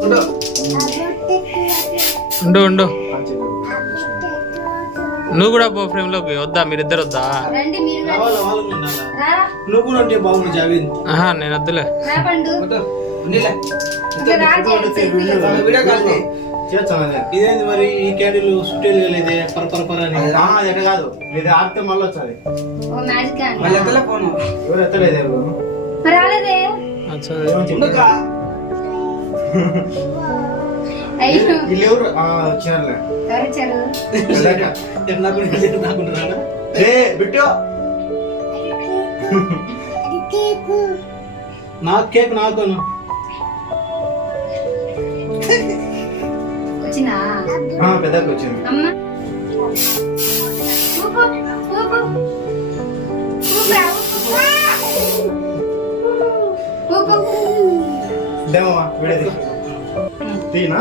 ఉండు ఉండు నువ్వు కూడా పో ఫ్రేమ్ లోకి వద్దా మీరిద్దరు వద్దా నువ్వు కూడా ఉంటే బాగుంది జావేద్. నేను వద్దులే ఇదేంది మరి ఈ క్యాండిల్ సుట్టేలు లేదే పరపర అని ఎట కాదు ఇది ఆడితే మళ్ళీ వచ్చాది ఎవరు ఎత్తలేదే వీళ్ళెవరు వచ్చినారులే బిట్టు నాకు కేక్ నాకును పెద్దకి వచ్చింది. దేమా విడేది తీనా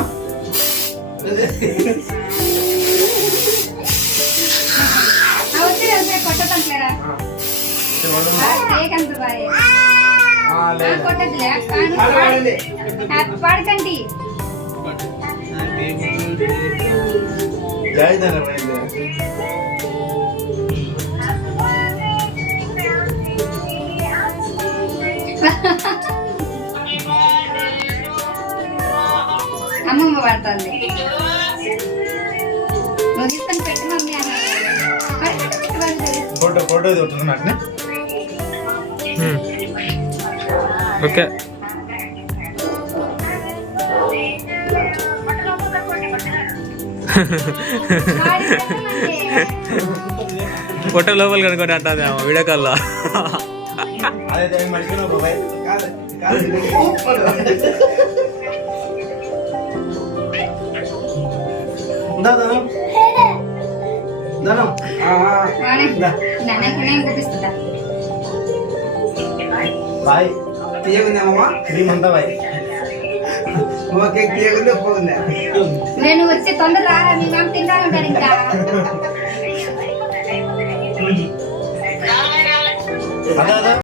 పడకండి అమ్మమ్మ పడుతుంది పెట్టి మమ్మీ ఫోటో ఫోటో నాకు ఓకే ఫోటో లోపల కనుక్కొని అంటుంది వీడియో కాల్లో. బాయ్ తీయకుందామా క్రీమంతా బాయ్ నేను వచ్చి తొందర రారా మీ మేము తింటాను ఇంకా